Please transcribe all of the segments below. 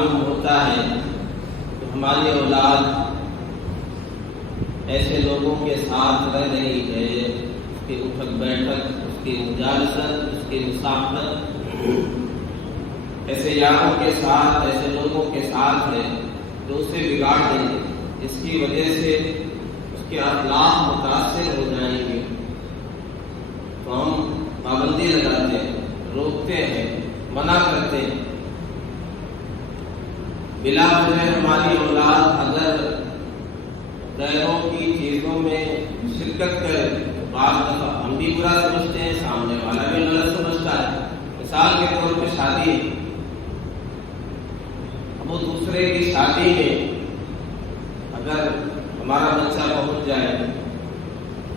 معلوم ہوتا ہے کہ ہماری اولاد ایسے لوگوں کے ساتھ رہ رہی ہے، اس کی اٹھک بیٹھک، اس کی مجالست، اس کی مصاحبت ایسے یاروں کے ساتھ، ایسے لوگوں کے ساتھ ہے جو اسے بگاڑ دیں گے، اس کی وجہ سے اس کے اخلاق متاثر ہو جائیں گے، تو ہم پابندی لگاتے ہیں، روکتے ہیں، منع کرتے ہیں۔ بلا وجہ ہماری اولاد اگر غیروں کی چیزوں میں شرکت کرے تو بعض دفعہ ہم بھی برا سمجھتے ہیں، سامنے والا بھی غلط سمجھتا ہے۔ مثال کے طور پہ شادی ہے، اب وہ دوسرے کی شادی میں اگر ہمارا بچہ پہنچ جائے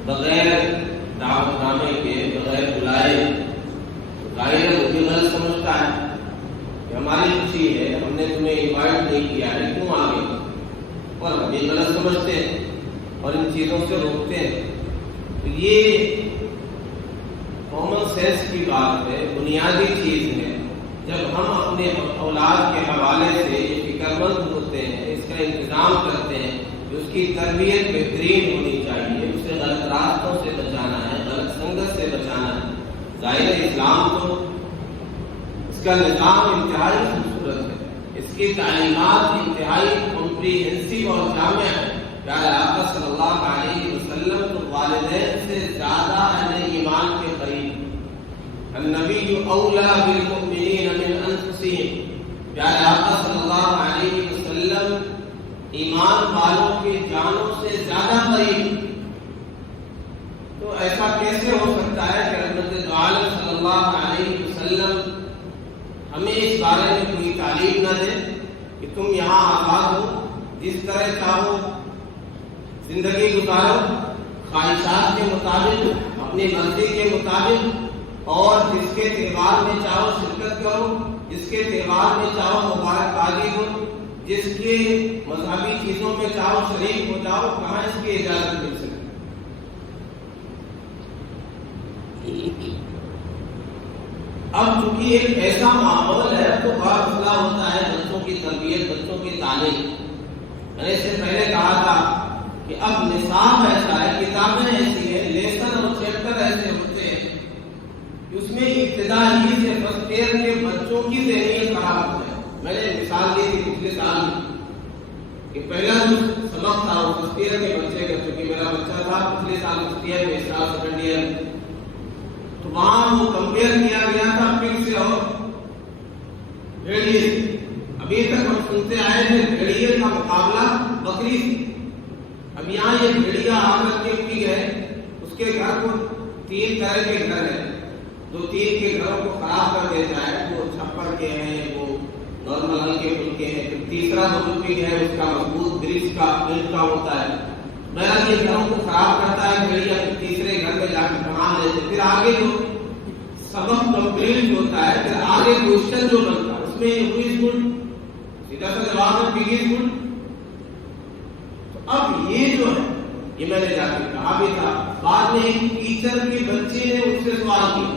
بغیر دعوت نامے کے، بغیر بلائے، ظاہر ہے وہ بھی غلط سمجھتا ہے کہ ہماری خوشی ہے، ہم نے تمہیں انوائٹ نہیں کیا ہے، کیوں آ گئے؟ اور ہم بھی غلط سمجھتے ہیں اور ان چیزوں سے روکتے ہیں۔ تو یہ کامن سینس کی بات ہے، بنیادی چیز ہے۔ جب ہم اپنے اولاد کے حوالے سے یہ فکر مند ہوتے ہیں، اس کا انتظام کرتے ہیں کہ اس کی تربیت بہترین ہونی چاہیے، اسے غلط راستوں سے بچانا ہے، غلط سنگت سے بچانا ہے۔ ظاہر اسلام تو اس کا نظام انتہائی خوبصورت ہے، اس کی تعلیمات انتہائی کمپریہنسو اور جامع ہے۔ پیارے آقا صلی اللہ علیہ وسلم تو والدین سے زیادہ اہل ایمان کے قریب، النبی اولا بالمؤمنین من انفسہم، پیارے آقا صلی اللہ علیہ وسلم ایمان والوں کی جانوں سے زیادہ قریب۔ تو ایسا کیسے ہو سکتا ہے کہ رحمت عالم صلی اللہ علیہ وسلم ہمیں اس بارے میں کوئی تعلیم نہ دے کہ تم یہاں آزاد ہو، جس طرح چاہو زندگی گزارو، خواہشات کے مطابق، اپنی مرضی کے مطابق، اور جس کے تہوار میں چاہو شرکت کرو، جس کے تہوار میں چاہو مبارکبادی دو، جس کے مذہبی چیزوں میں چاہو شریک ہو جاؤ۔ کہاں اس کی اجازت مل سکتی؟ اب چونکہ ایک ایسا ماحول ہے تو بہت مسئلہ ہوتا ہے بچوں کی تربیت، بچوں کی تعلیم۔ میں نے اس سے پہلے کہا تھا کہ اب نصاب ایسا ہے، کتابیں ایسی ہیں، لیسن اور چیپٹر ایسے ہوتے ہیں کہ اس میں ابتدا ہی سے فرسٹ ایئر کے بچوں کی ذہنیت خراب ہوتی ہے۔ میں نے مثال دی تھی پچھلے سال کہ پہلا جو سبق تھا وہ فرسٹ ایئر کے بچے کا، چونکہ میرا بچہ تھا پچھلے سال فرسٹ ایئر میں، اس سال سیکنڈ ایئر میں، تو وہاں وہ کمپیئر کیا گیا تھا پگ سے اور بھیڑیے سے۔ ابھی تک ہم سنتے آئے تھے بھیڑیے کا مقابلہ بکری سے، اب یہاں یہ بھیڑیا آ کر کے پگ ہے، اس کے گھر کو 3 طرح کے گھر ہیں، 2-3 کے گھروں کو خراب کر دیتا ہے، وہ چھپر کے ہیں، وہ نارمل ہلکے پھلکے ہیں، پھر تیسرا جو پگ ہے اس کا مضبوط گریس کا اینٹ کا ہوتا ہے، بہرحال یہ گھروں کو خراب کرتا ہے بھیڑیا، پھر تیسرے گھر میں جا کے کما لیتے، پھر آگے جو سبق کمپلیٹ ہوتا ہے، پھر آگے کوشچن جو بنتا ہے اس میں ہو از گڈ، سیدھا سا جواب ہے پگ از گڈ۔ اب یہ جو ہے یہ میں نے جا کے کہا بھی تھا، بعد میں ایک ٹیچر کے بچے نے اس سے سوال کیا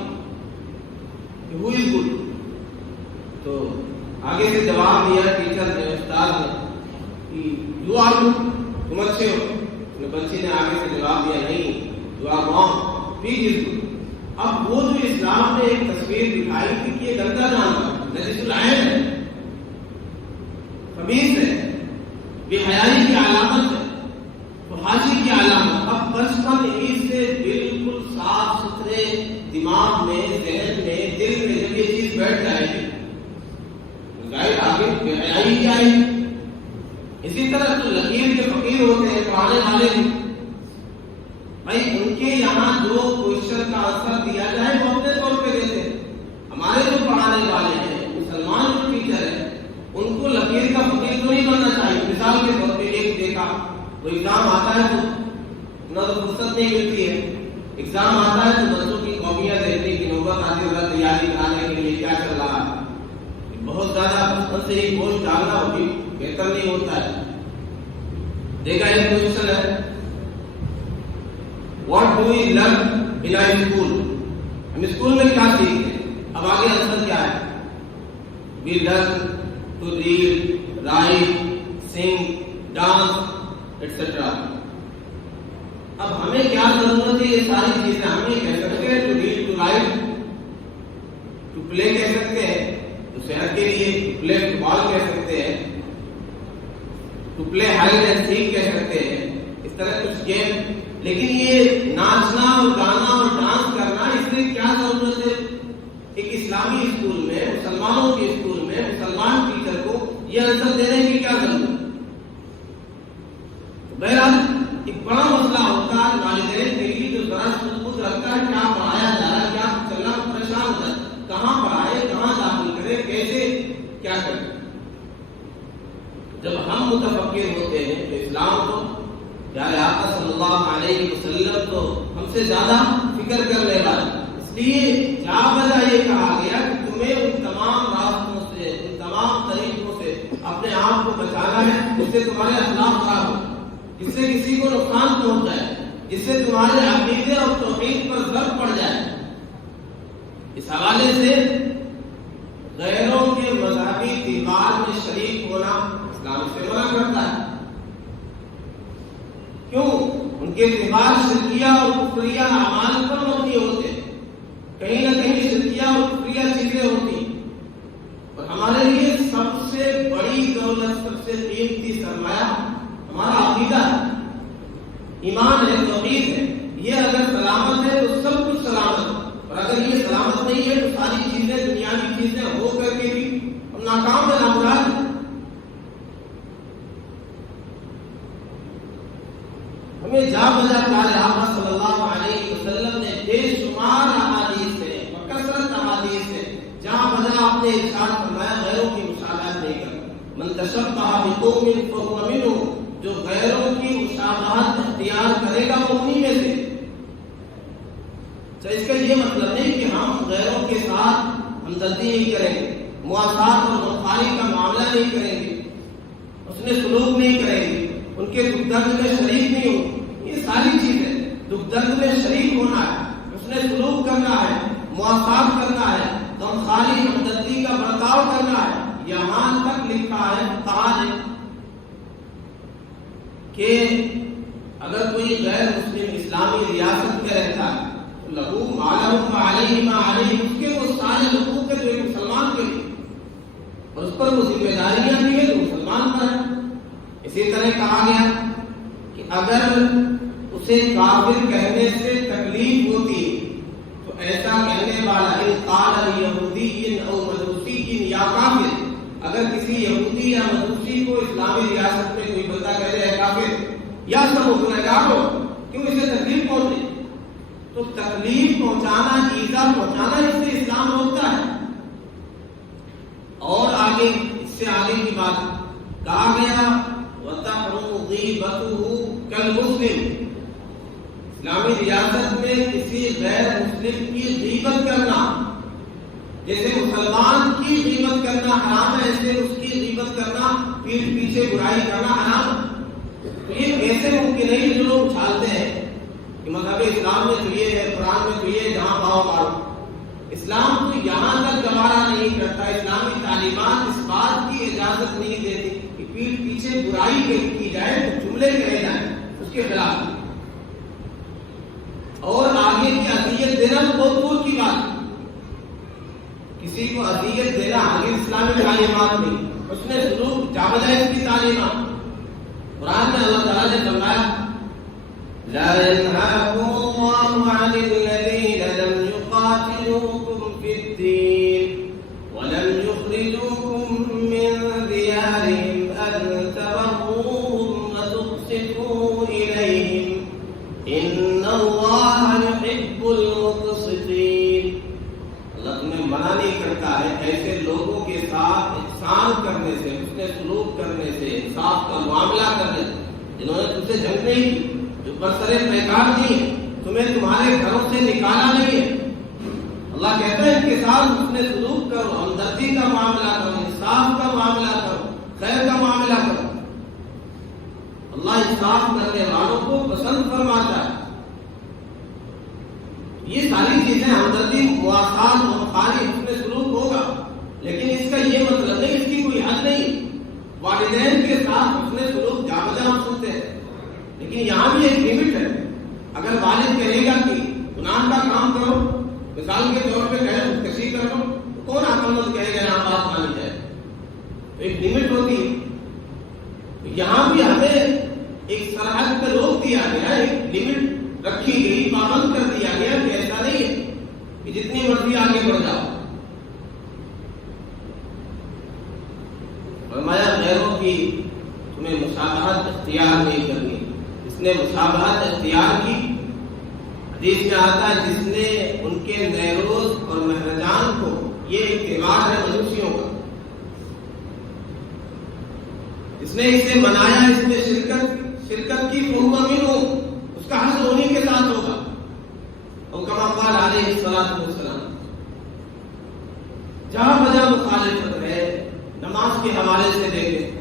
کہ ہو از گڈ، تو آگے سے جواب دیا ٹیچر نے، استاد نے کہ یو آر گڈ، تم اچھے ہو۔ بچے نے آگے سے جواب دیا نہیں، یو آر رانگ، پگ از گڈ۔ اب وہ جو اسلام نے ایک تصویر دکھائی تھی کہ یہ گندا جانور نجس العین ہے، خبیث ہے، بے حیائی کی علامت ہے، فحاشی کی علامت، اب بچپن ہی سے بالکل صاف ستھرے دماغ میں، ذہن میں، دل میں جب یہ چیز بیٹھ جائے گی ظاہر آگے بے حیائی کیا ہے۔ اسی طرح جو لکیر کے فقیر ہوتے ہیں پڑھانے والے بھی، بھائی ان کے یہاں جو کوشچن کا آنسر دیا جائے وہ اپنے طور پہ دیتے ہیں۔ ہمارے جو پڑھانے والے ہیں، مسلمان جو ٹیچر ہیں، ان کو لکیر کا فقیر تو نہیں بننا چاہیے۔ مثال کے طور پہ ایک دیکھا، وہ ایگزام آتا ہے تو نہ تو فرصت نہیں ملتی ہے، ایگزام آتا ہے تو بچوں کی کاپیاں دیکھنے کی نوبت آتی ہے، تیاری کرانے کے لیے کیا چل رہا ہے، بہت زیادہ بچپن سے ہی بوجھ ڈالنا بھی بہتر نہیں ہوتا ہے۔ دیکھا ایک کوشچن ہے، what do we learn in school, ہم اسکول میں کیا سیکھتے ہیں؟ اب آگے آنسر کیا ہے؟ We learn to read write, sing, dance etcetera. اب ہمیں کیا ضرورت ہے یہ ساری چیزیں؟ ہم یہ کہہ سکتے ہیں to read, to write, to play کہہ سکتے ہیں، تو صحت کے لیے ٹو پلے فٹ بال کہہ سکتے ہیں، to play hide and seek کہہ سکتے ہیں، اس طرح کچھ گیم. لیکن یہ ناچنا اور گانا اور ڈانس کرنا، اس میں کیا ضرورت ہے؟ ایک اسلامی اسکول میں، مسلمانوں کے اسکول میں مسلمان ٹیچر کو یہ آنسر دینے کی کیا ضرورت ہے؟ بہرحال ایک بڑا مسئلہ ہوتا ہے والدین کے لیے، جو ذرا خود رکھتا ہے کیا پڑھایا جا رہا ہے، کیا چلنا، پریشان ہوتا ہے کہاں پڑھائے، کہاں داخل کرے، کیسے کیا کرے. جب ہم متفکر ہوتے ہیں تو اسلام کو، پیارے آقا صلی اللہ علیہ وسلم تو ہم سے زیادہ فکر کرنے والے، اس لیے جا بجا یہ کہا گیا کہ تمہیں ان تمام راستوں سے، ان تمام طریقوں سے اپنے آپ کو بچانا ہے جس سے تمہارے اخلاق خراب ہو، جس سے کسی کو نقصان پہنچ جائے، جس سے تمہارے عقیدے اور توحید پر ضرب پڑ جائے. اس حوالے سے غیروں کے مذہبی تہوار میں شریک ہونا اسلام سے منع کرتا ہے. کیوں؟ ان کے تہوار شرکیہ اور کفریہ اعمال پر مبنی ہوتے، کہیں نہ کہیں شرکیہ اور کفریہ چیزیں ہوتی. اور ہمارے لیے سب سے بڑی دولت، سب سے قیمتی سرمایہ ہمارا عقیدہ ہے، ایمان ہے، توحید ہے. یہ اگر سلامت ہے تو سب کچھ سلامت ہے، اور اگر یہ سلامت نہیں ہے تو ساری چیزیں، دنیاوی چیزیں ہو کر کے بھی ہم ناکام ہے، نامراد ہیں. ہمیں جا بجا پیارے آقا صلی اللہ علیہ وسلم نے بے شمار احادیث سے، بکثرت احادیث سے جا بجا اپنے ارشاد فرمایا غیروں کی مشابہت نہیں کرنا. من تشبہ بقوم فہو منہم، جو غیروں کی مشابہت اختیار کرے گا وہ انہی میں سے. اس کا یہ مطلب نہیں کہ ہم غیروں کے ساتھ ہمدردی نہیں کریں گے، مواسات اور غمخواری کا معاملہ نہیں کریں گے، اس میں سلوک نہیں کریں گے، ان کے دکھ درد میں شریک نہیں ہوں. یہ ساری چیزیں دکھ درد میں شریک ہونا ہے، اس نے سلوک کرنا ہے، مواسات کرنا ہے، غمخواری ہمدردی کا برتاؤ کرنا ہے. یہاں تک لکھا ہے کہا ہے کہ اگر کوئی غیر مسلم اسلامی ریاست میں رہتا ہے لہو معلوم علیہ ما علیہ، اس کے وہ سارے حقوق ہیں جو ایک مسلمان کے لیے، اور اس پر وہ ذمہ داریاں بھی ہیں جو مسلمان پر ہیں. اسی طرح کہا گیا کہ اگر اسے کافر کہنے سے تکلیف ہوتی تو ایسا کہنے والا ان قال یہودی او مجوسی یا کافر، اگر کسی یہودی یا مجوسی کو اسلامی ریاست میں کوئی بندہ کہہ رہے ہے کافر یا سب گنہگار ہو، کیوں اسے تکلیف پہنچے؟ تو تکلیف پہنچانا، ایذا پہنچانا، اس سے اسلام روکتا ہے. اور آگے اس سے آگے کی بات کہا گیا وَتَحْرُمُ غِيبَتُهُ كَالْمُسْلِمِ، اسلامی ریاست میں کسی غیر مسلم کی غیبت کرنا، جیسے مسلمان کی غیبت کرنا حرام ہے، ایسے اس کی غیبت کرنا، پیٹھ پیچھے برائی کرنا حرام ہے. تو یہ کیسے ممکن ہے جو لوگ اچھالتے ہیں کہ مذہب اسلام میں تو یہ ہے، قرآن میں تو یہ ہے، جہاں پاؤ مارو. اسلام تو یہاں تک گوارا نہیں کرتا، اسلامی تعلیمات اس بات کی اجازت نہیں دیتی کہ پیٹھ پیچھے برائی کی جائے، تو جملے کہے جائیں اس کے خلاف. اور آگے کی اذیت دینا بہت دور کی بات، کسی کو اذیت دینا آگے اسلامی تعلیمات میں، اس نے سلوک جاوزہ اس کی تعلیمات. قرآن میں اللہ تعالیٰ نے فرمایا لا ينهاكم الله عن الذين لم يقاتلوكم في الدين ولم يخرجوكم من ديارهم أن تبروهم وتقسطوا إليهم إن الله يحب المقسطين. اللہ تمہیں منع نہیں کرتا ہے ایسے لوگوں کے ساتھ احسان کرنے سے، حسن سلوک کرنے سے، انصاف کا معاملہ کرنے سے، جنہوں نے تم سے جنگ نہیں کی، جو برسرے پیکار نہیں ہے، تمہیں تمہارے گھروں سے نکالا نہیں ہے. اللہ کہتا ہے ان کے ساتھ حسن سلوک کرو، ہمدردی کا معاملہ کرو، انصاف کا معاملہ کرو، خیر کا معاملہ کرو. اللہ انصاف کرنے والوں کو پسند فرماتا ہے. یہ ساری چیزیں ہمدردی، مواسات، غمخواری، حسن سلوک ہوگا، لیکن اس کا یہ مطلب نہیں، اس کی کوئی حد نہیں. والدین کے ساتھ حسن سلوک جا بجا ہم سنتے ہیں، لیکن یہاں بھی ایک لمٹ ہے. اگر والد کہے گا کہ گناہ کا کام کرو، مثال کے طور پہ کہے خودکشی کر لو، تو کون عقل مند کہے گا یہاں بات مانی جائے؟ تو ایک لمٹ ہوتی ہے. یہاں بھی ہمیں ایک سرحد پہ روک دیا گیا، ایک لمٹ رکھی گئی، پابند کر دیا گیا کہ ایسا نہیں ہے کہ جتنی مرضی آگے بڑھ جاؤ. فرمایا غیروں کی تمہیں مشابہت اختیار نہیں کرنی. جس نے مشابہت اختیار کی، حدیث میں آتا ہے جس نے ان کے نیروز اور مہرجان کو، یہ اعتبار ہے مجوسیوں کا، جس نے اسے منایا، اس نے شرکت کی، فہو منہ، اس کا حق انہی کے ساتھ ہوگا. اور کما قال علیہ الصلوۃ والسلام، جہاں بجا مخالفت ہے نماز کے حوالے سے دیکھیں،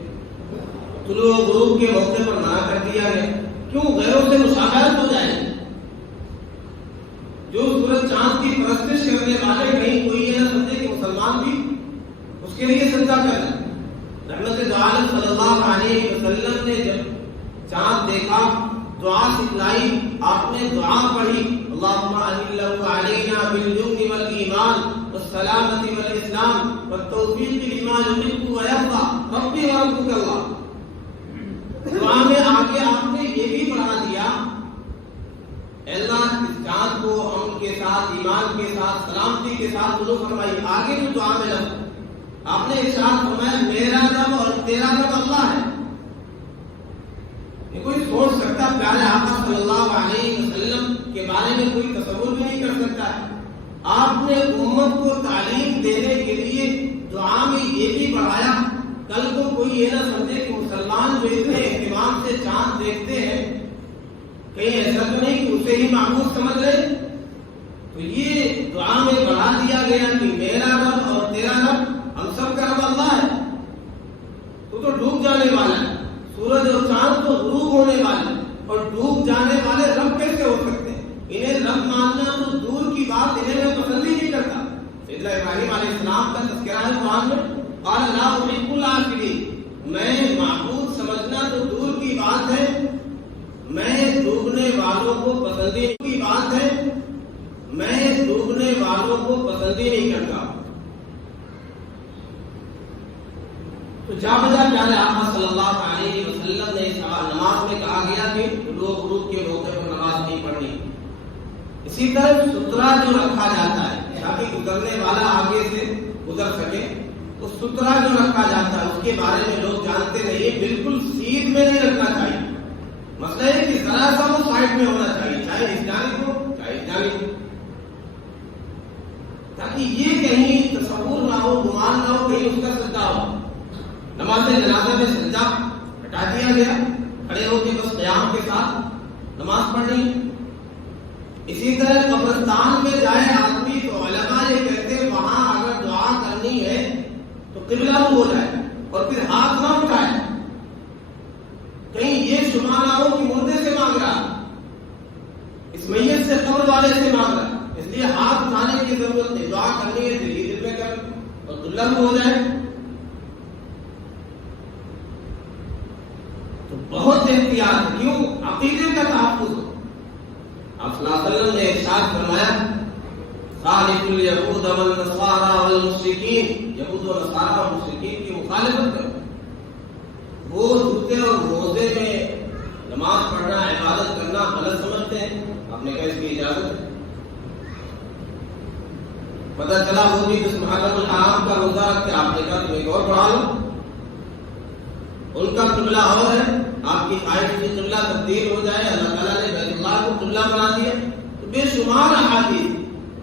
طلوع و غروب کے موقع پر منع کر دیا ہے. کیوں؟ غیروں سے مشابہت ہو جائے. جو سورج چاند کی پرستش کرنے والے، کہیں کوئی یہ نہ سمجھے کہ مسلمان بھی اس کے لیے سجدہ کر رہے. رحمت دو عالم صلی اللہ علیہ وسلم نے جب چاند دیکھا، دعا سکھلائی، آپ نے دعا پڑھی، اللہم اہلہ علینا بالیمن والایمان والسلامۃ والاسلام والتوفیق لما یحب ویرضی ربی وربک اللہ. دعا میں آگے آپ نے یہ بھی بڑھا دیا، اللہ اس چاند کو امن کے ساتھ، ایمان کے ساتھ، سلامتی کے ساتھ طلوع فرمائی. آگے جو دعا میں لفظ آپ نے ارشاد فرمایا میرا رب اور تیرا رب اللہ ہے. یہ کوئی سوچ سکتا پیارے آقا صلی اللہ علیہ وسلم کے بارے میں کوئی تصور بھی نہیں کر سکتا ہے. آپ نے امت کو تعلیم دینے کے لیے دعا میں یہ بھی بڑھایا، کل کو کوئی یہ نہ سمجھے کہ مسلمان جو اتنے اہتمام سے چاند دیکھتے ہیں، کہیں ایسا تو نہیں کہ اسے ہی معبود سمجھ رہے. تو یہ دعا میں بڑھا دیا گیا کہ میرا رب اور تیرا رب، ہم سب کا رب اللہ ہے. تو ڈوب جانے والا ہے، سورج اور چاند تو غروب ہونے والے، اور ڈوب جانے والے رب کیسے ہو سکتے ہیں؟ انہیں رب ماننا تو دور کی بات، انہیں میں پسند ہی نہیں کرتا. سیدنا ابراہیم علیہ السلام کا تذکرہ ہے قرآن میں، قال لا احب العافلین، میں معبود سمجھنا تو دور کی بات ہے، میں ڈوبنے والوں کو پسند ہی کی بات ہے، میں ڈوبنے والوں کو پسند ہی نہیں کرتا. تو جا بجا پیارے آقا صلی اللہ علیہ وسلم نے اس نماز میں کہا گیا کہ طلوع غروب کے موقع پر نماز نہیں پڑھنی. اسی طرح سترا جو رکھا جاتا ہے تاکہ گزرنے والا آگے سے گزر سکے، تو سترا جو رکھا جاتا ہے اس کے بارے میں لوگ جانتے نہیں، بالکل سیدھ میں نہیں رکھنا چاہیے. مسئلہ ہے کہ ذرا سا وہ سائڈ میں ہونا چاہیے، چاہے اس جانب ہو چاہے اس جانب ہو، تاکہ یہ کہیں تصور نہ ہو، گمان نہ ہو کہیں اس کا سجدہ ہو. نماز جنازہ میں سجدہ ہٹا دیا گیا، کھڑے ہو کے بس قیام کے ساتھ نماز پڑھنی. اسی طرح قبرستان میں جائے آدمی تو علماء یہ کہتے ہیں وہاں اگر دعا کرنی ہے تو قبلہ ہو جائے اور پھر ہاتھ نہ اٹھائے، کہیں یہ شبہ نہ ہو کہ مردے سے مانگ رہا، اس میت سے قبر والے سے مانگ رہا. اس لیے ہاتھ اٹھانے کی ضرورت نہیں، دعا کرنی ہے دل ہی دل میں کر اور قبلہ ہو جائے. تو بہت احتیاط ہے. کیوں؟ عقیدے کا تحفظ. آپ صلی اللہ علیہ وسلم نے ارشاد فرمایا خالف الیہود والنصارى والمشرکین، یہود و نصارہ اور مشرکین کی مخالفت کرو. وہ جوتے اور روزے میں نماز پڑھنا، عبادت کرنا غلط سمجھتے ہیں. آپ نے کہا اس کی اجازت ہے. پتہ چلا وہ بھی اس محرم الحرام کا روزہ رکھتے، آپ نے کہا تم ایک اور پڑھا لو. ان کا قبلہ اور ہے، آپ کی خواہش کی قبلہ تبدیل ہو جائے، اللہ تعالیٰ نے بیت اللہ کو قبلہ بنا دیا. تو بے شمار احادیث.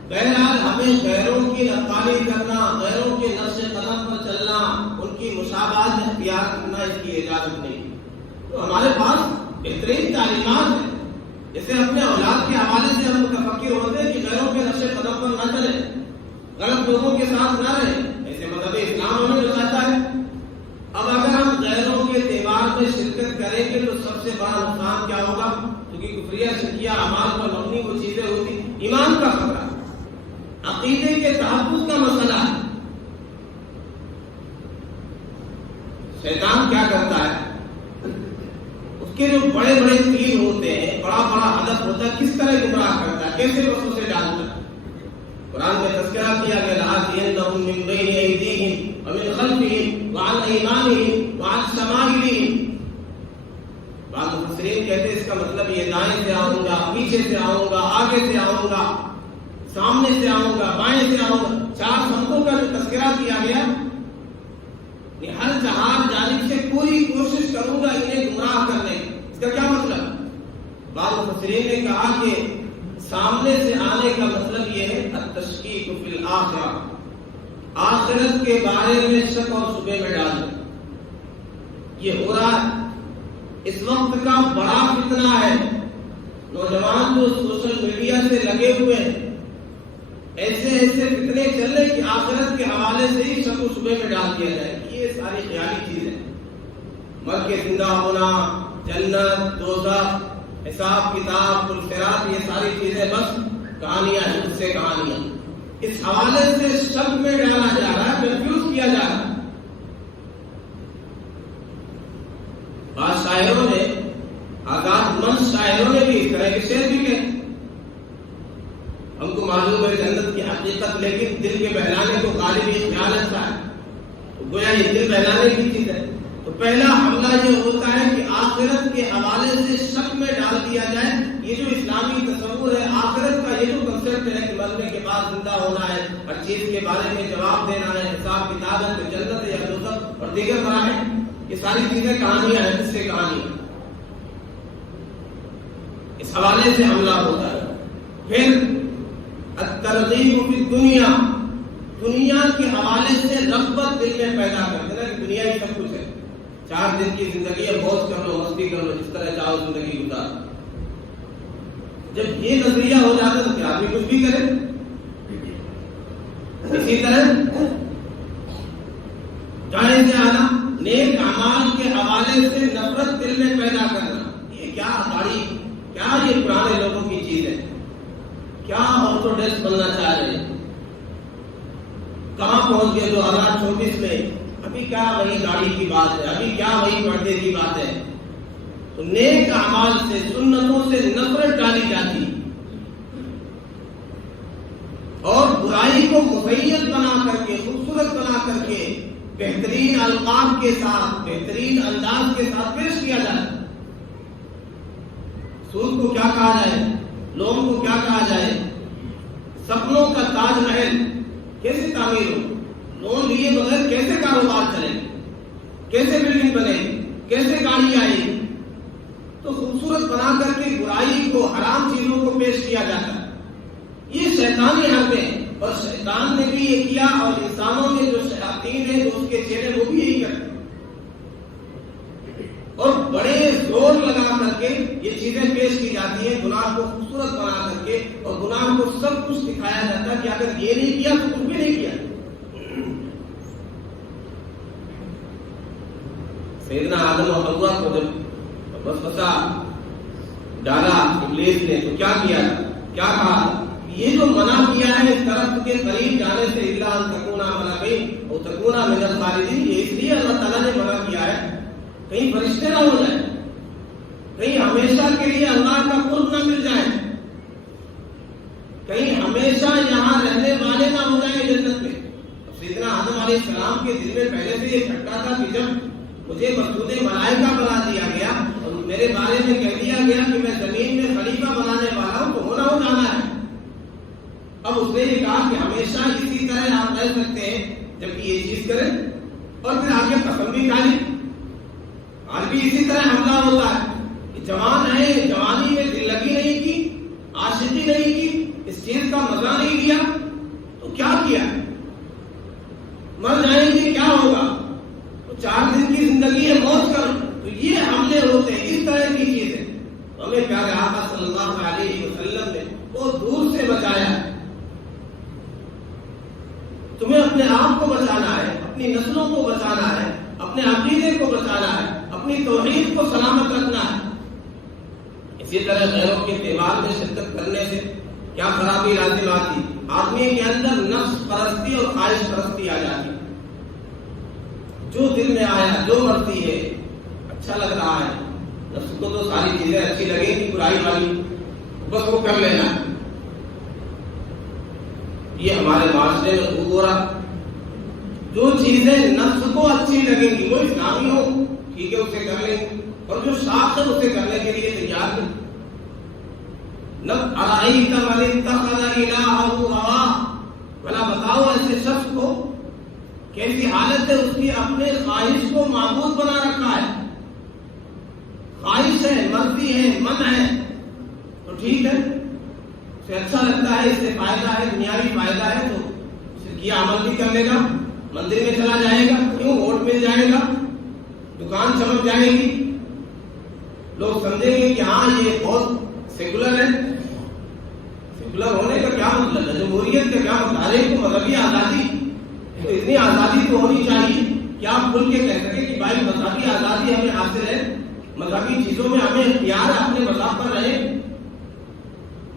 بہرحال ہمیں غیروں کی نقالی کرنا، غیروں کے نقش قدم پر چلنا، ان کی مشابہت اختیار کرنا، اس کی اجازت نہیں. تو ہمارے پاس بہترین تعلیمات ہیں. جیسے اپنے اولاد کے حوالے سے ہم متفکر ہوتے ہیں کہ غیروں کے نقش قدم پر نہ چلیں، غلط لوگوں کے ساتھ نہ رہیں. ایسے مذہب اسلام ہمیں بتاتا ہے. اب اگر ہم غیروں کے تہوار میں شرکت کریں گے تو سب سے بڑا نقصان کیا ہوگا؟ کیونکہ کفریہ شرکیہ اعمال پر مبنی وہ چیزیں ہوتی، ایمان کا خطرہ، عقیدے کے تحفظ کا مسئلہ ہے. شیطان کیا کرتا ہے؟ اس کے جو بڑے بڑے تیر ہوتے ہیں، بڑا بڑا ہدف ہوتا ہے، کس طرح گمراہ کرتا ہے، کیسے وسوسے ڈالتا ہے۔ قرآن میں تذکرہ کیا گیا لَآتِيَنَّهُم مِّن بَيْنِ أَيْدِيهِمْ وَمِنْ خَلْفِهِمْ وَعَنْ أَيْمَانِهِمْ وَعَنْ شَمَائِلِهِمْ۔ بعض مفسرین کہتے ہیں اس کا مطلب یہ دائیں سے آؤں گا، پیچھے سے آؤں گا، آگے سے آؤں گا، سامنے سے آؤں گا، بائیں سے آؤں گا۔ 4 سمتوں کا جو تذکرہ کیا گیا، یہ ہر جانب سے پوری کوشش کروں گا انہیں گمراہ کرنے کی۔ اس کا کیا مطلب؟ بعض مفسرین نے کہا کہ سامنے سے آنے کا مطلب یہ ہے التشکیک فی الآخرہ، آخرت کے بارے میں شک اور شبہ میں ڈالنا۔ یہ ہو رہا ہے، اس وقت کا بڑا فتنہ ہے۔ نوجوان جو سوشل میڈیا سے لگے ہوئے ہیں، ایسے فتنے چل رہے کہ آخرت کے حوالے سے ہی شک و شبہ میں ڈال دیا جائے۔ یہ ساری خیالی چیزیں، مر کے زندہ ہونا، جنت، دوزخ، حساب کتاب، پرصراط، یہ ساری چیزیں بس کہانیاں ہیں، اس سے کہانیاں۔ اس حوالے سے شک میں ڈالا جا رہا ہے، کنفیوز کیا جا رہا ہے۔ بعض شاعروں نے، آزاد مند شاعروں نے بھی اس طرح کے شعر بھی کہے۔ ہم کو معلوم ہے جنت کی حقیقت، لیکن دل کے بہلانے کو غالب یہ خیال رکھتا ہے، تو گویا یہ دل بہلانے کی چیز ہے۔ تو پہلا حملہ یہ ہوتا ہے کہ آخرت کے حوالے سے شک میں ڈال دیا جائے۔ یہ جو اسلامی تصور ہے آخرت کا، یہ جو کنسیپٹ ہے کہ مرنے کے بعد زندہ ہونا ہے، ہر چیز کے بارے میں جواب دینا ہے، حساب کتاب ہے، تو جنت یا دوزخ اور دیگر مراحل، یہ ساری چیزیں کہانیاں ہیں، اس سے کہانیاں، اس حوالے سے حملہ ہوتا ہے۔ پھر الترغیب فی الدنیا، دنیا کے حوالے سے رغبت دل میں پیدا کر دینا کہ دنیا ہی سب کچھ ہے، 4 دن کی زندگی ہے، موج کر لو، مستی کر لو، جس طرح چاہو زندگی گزار۔ جب یہ نظریہ ہو جاتا ہے تو کیا آدمی کچھ بھی کرے۔ اسی طرح دائیں سے آنا، نیک اعمال کے حوالے سے نفرت دل میں پیدا کرنا، یہ کیا داڑھی، کیا یہ پرانے لوگوں کی چیز ہے، کیا آرتھوڈاکس بننا چاہ رہے ہیں، کہاں پہنچ گئے 2024 میں، ابھی کیا وہی داڑھی کی بات ہے، ابھی کیا وہی پردے کی بات ہے۔ تو نیک اعمال سے، سنتوں سے نفرت ڈالی جاتی اور برائی کو مزین بنا کر کے، خوبصورت بنا کر کے، بہترین القاب کے ساتھ، بہترین انداز کے ساتھ پیش کیا جائے۔ سود کو کیا کہا جائے، لوگوں کو کیا کہا جائے، سپنوں کا تاج محل کیسے تعمیر ہو، لون لیے بغیر کیسے کاروبار چلے، کیسے بلڈنگ بنے، کیسے گاڑی آئے، تو خوبصورت بنا کر کے برائی کو، حرام چیزوں کو پیش کیا جاتا ہے۔ یہ شیطانی حربیں ہیں، اور شیطان نے بھی یہ کیا، اور انسانوں میں جو شیاطین ہیں، جو اس کے چہرے، وہ بھی یہی کرتے ہیں، اور بڑے زور لگا کر کے یہ چیزیں پیش کی جاتی ہیں، گناہ کو خوبصورت بنا کر کے، اور گناہ کو سب کچھ دکھایا جاتا ہے کہ اگر یہ نہیں کیا تو کچھ بھی نہیں کیا۔ سیدنا آدم اور حوا کو جب وسوسہ ڈالا ابلیس نے، تو کیا کیا، کیا کہا، یہ جو منع کیا ہے اس طرف کے قریب جانے سے، الا ان تکونا ملکین او تکونا من الخالدین، یہ اس لیے اللہ تعالیٰ نے منع کیا ہے کہیں فرشتے نہ ہو جائیں، کہیں ہمیشہ کے لیے اللہ کا قرب نہ مل جائے، کہیں ہمیشہ یہاں رہنے والے نہ ہو جائیں جنت میں۔ سیدنا آدم علیہ السلام کے دل میں پہلے سے یہ کھٹکا تھا کہ جب مجھے مسجود ملائکہ بنا دیا گیا اور میرے بارے میں کہہ دیا گیا کہ میں زمین میں خلیفہ بنانے والا ہوں، تو ہونا ہو جانا ہے۔ اب اس نے یہ کہا کہ ہمیشہ اسی طرح آپ رہ سکتے ہیں جبکہ یہ چیز کریں، اور پھر آگے قسم بھی کھا لی۔ آج بھی اسی طرح حملہ ہوتا ہے کہ جوان ہے، جوانی میں دل لگی نہیں کی، عاشقی نہیں کی، اس چیز کا مزہ نہیں لیا، تو کیا کیا، مر جائیں گے کیا ہوگا، تو 4 دن کی زندگی ہے، موت کرو، تو یہ حملے ہوتے ہیں، اس طرح کی چیزیں۔ ہمیں پیارے آقا صلی اللہ علیہ وسلم نے وہ دور سے بچایا ہے۔ تمہیں اپنے آپ کو بچانا ہے، اپنی نسلوں کو بچانا ہے، اپنے عقیدے کو بچانا ہے، اپنی توحید کو سلامت رکھنا ہے۔ اسی طرح غیروں کے تہوار میں شرکت کرنے سے کیا خرابی لازم آتی، آدمی کے اندر نفس پرستی اور خواہش پرستی آ جاتی۔ جو دل میں آیا، جو مرضی ہے، اچھا لگ رہا ہے، نفس کو تو ساری چیزیں اچھی لگیں گی برائی والی، بس وہ کر لینا. یہ ہمارے معاشرے میں خوب ہو رہا. جو چیزیں نفس کو اچھی لگیں گی، وہ اسلامی ہو ٹھیک ہے اسے کر لیں گے، اور جو صاف ہے اسے کرنے کے لیے تیار نہیں. ارأیت من اتخذ الہہ ہواہ، بھلا بتاؤ ایسے شخص کو کیسی حالت ہے، اس کی اپنے خواہش کو معبود بنا رکھا ہے. خواہش ہے، مرضی ہے، من ہے تو ٹھیک ہے، اسے اچھا لگتا ہے، اس سے فائدہ ہے، دنیاوی فائدہ ہے تو اسے کیا عمل بھی کر لے گا. مندر میں چلا جائے گا، کیوں؟ ووٹ مل جائے گا، دکان چمک جائے گی، لوگ سمجھیں گے کہ ہاں یہ بہت سیکولر ہے. سیکولر ہونے کا کیا مطلب ہے؟ جمہوریت کا کیا مطلب ہے؟ کو مذہبی آزادی تو اتنی آزادی تو ہونی چاہیے کہ آپ کھل کے کہہ سکیں کہ بھائی مذہبی آزادی ہمیں حاصل ہے، مذہبی چیزوں میں ہمیں اختیار ہے، اپنے مذہب پر رہے،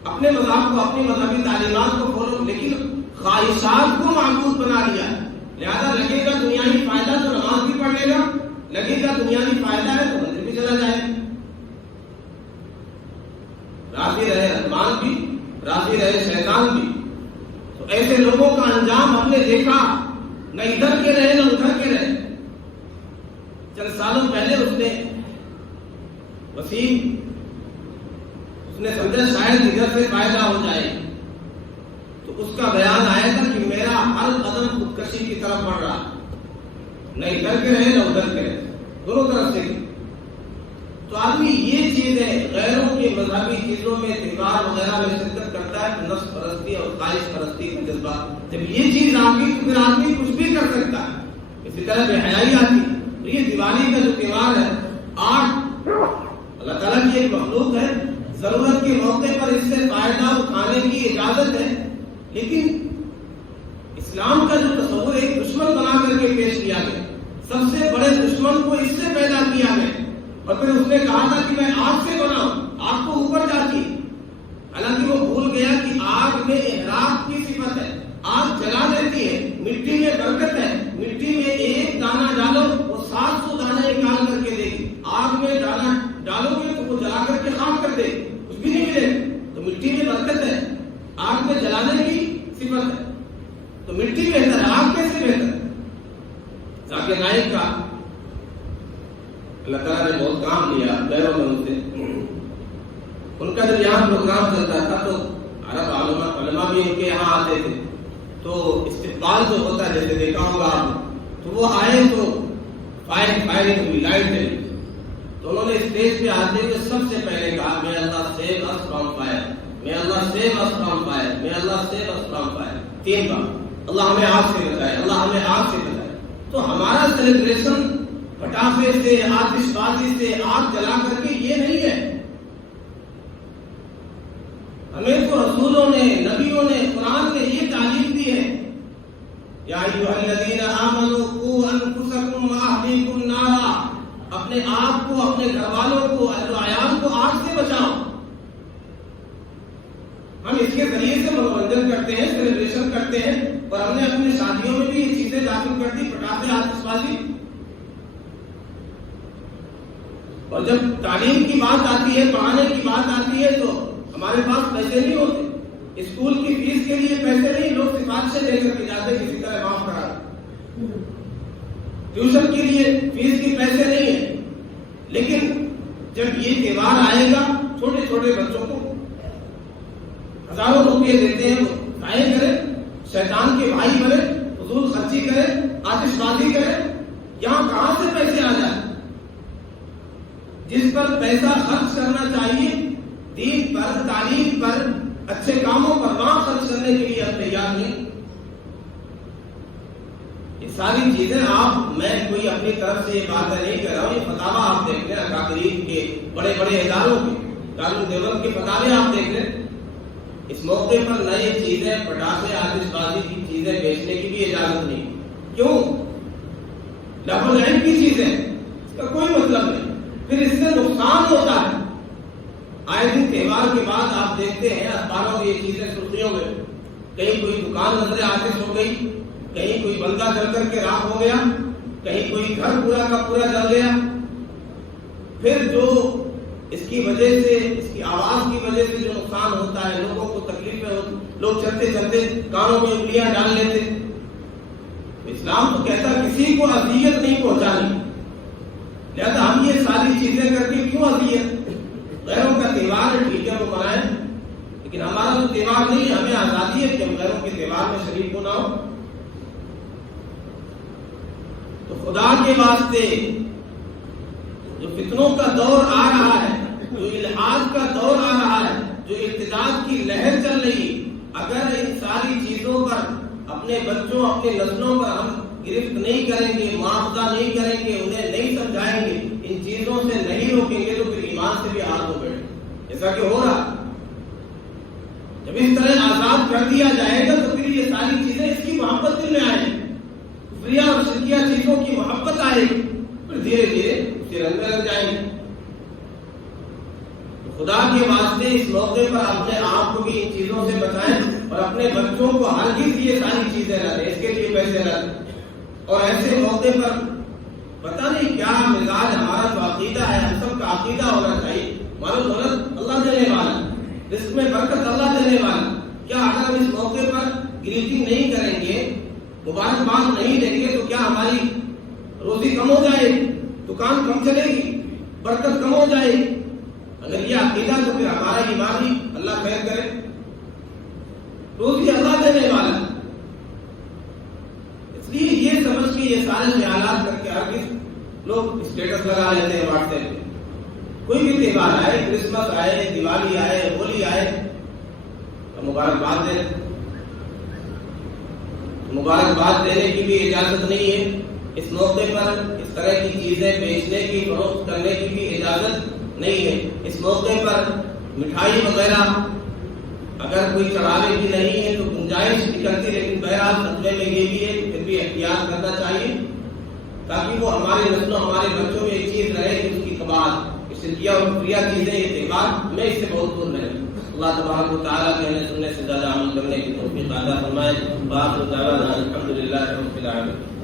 اپنے مذہب کو، اپنی مذہبی تعلیمات کو فالو. لیکن خواہشات کو معبود بنا لیا، لہذا لگے گا دنیاوی فائدہ تو نماز بھی پڑھ لے گا، لگے گا دنیاوی فائدہ ہے تو مندر بھی چلا جائے. راضی رہے رحمان بھی، راضی رہے شیطان بھی. تو ایسے لوگوں کا انجام ہم نے دیکھا، نہ ادھر کے رہے نہ ادھر کے رہے. چند سالوں پہلے اس نے وسیم، اس نے سمجھا شاید ادھر سے فائدہ ہو جائے، تو اس کا بیان آیا تھا کہ میرا ہر قدم خودکشی کی طرف بڑھ رہا، نہ ادھر کے رہے نہ ادھر کے رہے، دونوں طرف سے. تو آدمی یہ چیزیں غیروں کے مذہبی چیزوں میں تہوار وغیرہ میں شرکت کرتا ہے تو نفس پرستی اور خواہش پرستی کا جذبہ، جب یہ چیز آ گئی تو پھر آدمی کچھ بھی کر سکتا ہے. اسی طرح بے حیائی آتی. تو یہ دیوالی کا جو تہوار ہے، آج اللہ تعالیٰ کی ایک مخلوق ہے، ضرورت کے موقع پر اس سے فائدہ اٹھانے کی اجازت ہے، لیکن اسلام کا جو تصور ایک دشمن بنا کر کے پیش کیا گیا، سب سے بڑے دشمن کو اس سے پیدا کیا گیا، اور پھر اس نے کہا تھا کہ میں آگ سے بناؤں، آگ کو اوپر جاتی. حالانکہ وہ بھول گیا کہ آگ میں احراق کی صفت ہے، آگ جلا دیتی ہے. مٹی میں برکت ہے، مٹی میں ایک دانہ ڈالو وہ 700 دانے نکال کر کے دے گی. آگ میں دانہ ڈالو گے تو وہ جلا کر کے خاک کر دے گی، کچھ بھی نہیں ملے. تو مٹی میں برکت ہے، آگ میں جلانے کی صفت ہے. تو مٹی بہتر ہے، آگ کیسے بہتر؟ ذاکر نائک کا اللہ تعالیٰ نے بہت کام لیا غیروں میں، ان سے ان کا جب یہاں پروگرام چلتا تھا تو عرب علماء بھی ان کے یہاں آتے تھے. تو استقبال جو ہوتا ہے جیسے دیکھا ہوگا آپ نے، تو وہ آئے تو فائرنگ ہوئی، لائٹ جلی. تو انہوں نے اسٹیج پہ آتے ہوئے سب سے پہلے کہا میں اللہ سیو اس فرام فائر، میں اللہ سیو اس فرام فائر، میں اللہ سیو اس فرام فائر. 3 بار اللہ ہمیں آگ سے بچائے، اللہ ہمیں آگ سے بچائے. تو ہمارا سیلیبریشن پٹاخے سے، آتش بازی سے، آگ جلا کر کے یہ نہیں ہے. ہمیں تو رسولوں نے، نبیوں نے، قرآن نے یہ تعلیم دی ہے، یا ایھا الذین آمنوا قوا انفسکم واہلیکم نارا، اپنے آپ کو، اپنے گھر والوں کو، اہل و عیال کو آگ سے بچاؤ. ہم اس کے ذریعے سے منورنجن کرتے ہیں، سیلیبریشن کرتے ہیں، اور ہم نے اپنی شادیوں میں بھی یہ چیزیں داخل کر دی، پٹاخے، آتش بازی. اور جب تعلیم کی بات آتی ہے، پڑھانے کی بات آتی ہے تو ہمارے پاس پیسے نہیں ہوتے. اسکول کی فیس کے لیے پیسے نہیں، لوگ سفارشیں دے کر کے جاتے کسی طرح معاف کرا. ٹیوشن کے لیے فیس کی پیسے نہیں ہیں. لیکن جب یہ تہوار آئے گا، چھوٹے چھوٹے بچوں کو ہزاروں روپئے دیتے ہیں، وہ ضائع کرے، شیطان کے بھائی بنے، فضول خرچی کرے، آتش بازی کرے. یہاں کہاں سے پیسے آ جائیں؟ جس پر پیسہ خرچ کرنا چاہیے، دین پر، تعلیم پر، اچھے کاموں پر، وہاں خرچ کرنے کے لیے ہم تیار نہیں. یہ ساری چیزیں میں کوئی اپنی طرف سے یہ باتیں نہیں کر رہا ہوں، یہ فتاویٰ آپ دیکھ لیں اکابرین کے، بڑے بڑے اداروں کے، دارالعلوم دیوبند کے فتاوے آپ دیکھ لیں. اس موقع پر نئی چیزیں، پٹاخے، آتش بازی کی چیزیں بیچنے کی بھی اجازت نہیں. کیوں؟ لہو و لعب کی چیزیں، اس کا کوئی مطلب نہیں. پھر اس سے نقصان ہوتا ہے. آئے دن تہوار کے بعد آپ دیکھتے ہیں اخباروں میں یہ چیزیں سرخیوں میں، کہیں کوئی دکان نظر آتش ہو گئی، کہیں کوئی بندہ جل کر کے راکھ ہو گیا، کہیں کوئی گھر پورا کا پورا جل گیا، پھر جو اس کی وجہ سے، اس کی آواز کی وجہ سے جو نقصان ہوتا ہے، لوگوں کو تکلیفیں ہوتی، لوگ چلتے چلتے کانوں میں انگلیاں ڈال لیتے. اسلام تو کہتا کسی کو اذیت نہیں پہنچانی، لہذا ہم یہ ساری چیزیں کر کے کیوں اذیت؟ غیروں کا تہوار ہے، ٹھیک ہے وہ منائیں، لیکن ہمارا تو تہوار نہیں، ہمیں آزادی ہے کہ ہم غیروں کے تہوار میں شریک ہونا ہو. تو خدا کے واسطے جو فتنوں کا دور آ رہا ہے، جو الحاد کا دور آ رہا ہے، جو ارتداد کی لہر چل رہی، اگر ان ساری چیزوں پر اپنے بچوں، اپنے نسلوں پر ہم گرفت نہیں کریں گے، معاوضہ نہیں کریں گے، انہیں نہیں سمجھائیں گے، ان چیزوں سے نہیں روکیں گے، تو پھر ایمان سے بھی ہاتھ ہو بیٹھے. ایسا کہ ہو رہا، جب اس طرح آزاد کر دیا جائے گا تو پھر یہ ساری چیزیں، اس کی محبت دل میں آئے گی، کفریہ اور شرکیہ چیزوں کی محبت آئے گی، پھر دھیرے دھیرے اسی رنگ میں لگ جائیں گے. خدا کے واسطے اس موقع پر اپنے آپ کو بھی ان چیزوں سے بچائیں اور اپنے بچوں کو ہرگز یہ ساری چیزیں نہ دیں، اس کے لیے پیسے نہ دیں. اور ایسے موقع پر پتہ نہیں کیا مزاج ہمارا جو عقیدہ ہے، ہم سب کا عقیدہ ہونا چاہیے، مال و دولت اللہ دینے والا، رزق میں برکت اللہ دینے والا. کیا اگر ہم اس موقع پر گریٹنگ نہیں کریں گے، مبارکباد نہیں دیں گے، تو کیا ہماری روزی کم ہو جائے گی، دکان کم چلے گی، برکت کم ہو جائے گی؟ اگر یہ عقیدہ تو پھر ہمارا ایمان ہی اللہ خیر کرے. روزی اللہ دینے والا، اس لیے یہ سمجھ کے یہ سارے خیالات کر کے ہرگز لوگ اسٹیٹس لگا لیتے ہیں واٹس ایپ پہ. کوئی بھی تہوار آئے، کرسمس آئے، دیوالی آئے، ہولی آئے، تو مبارکباد دیں. مبارکباد دینے کی بھی اجازت نہیں ہے. اس موقع پر اس طرح کی چیزیں بیچنے کی، فروخت کرنے کی بھی اجازت نہیں ہے. اس موقع پر مٹھائی وغیرہ اگر کوئی چڑھاوے کی نہیں ہے تو گنجائش نکلتی، لیکن بہرحال سمجھنے میں یہ بھی ہے کہ پھر بھی احتیاط کرنا چاہیے، تاکہ وہ ہمارے نسلوں، ہمارے بچوں میں ایک چیز رہے کہ اس کی قبال، شرکیہ اور کفریہ چیزیں، یہ تہوار میں اس سے بہت دور رہے. اللہ تبارک و تعالیٰ کہنے سننے سے زیادہ عمل کرنے کی توفیق عطا فرمائے. بآخر دعوانا الحمدللہ رب العالمین.